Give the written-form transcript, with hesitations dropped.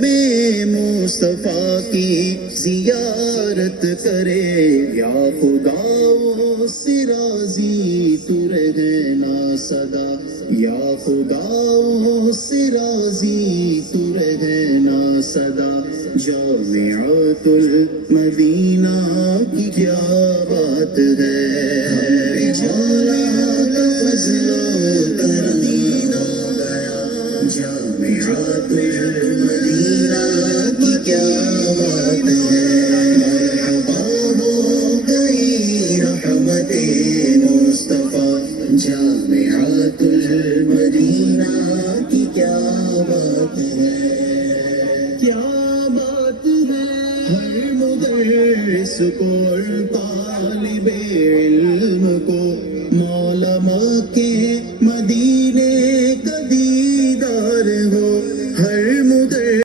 में मुस्तफा की जियारत करे, या खुदा सिराजी तू रहना सदा, या खुदा सिराजी तू रहना सदा। जामिअतुल मदीना की क्या बात है, जामिअतुल मदीना की क्या बात है। मरहबा हो गई रहमते मुस्तफा, जामिअतुल मदीना की क्या बात है, क्या बात है। हर मुदर्रिस को तालिबे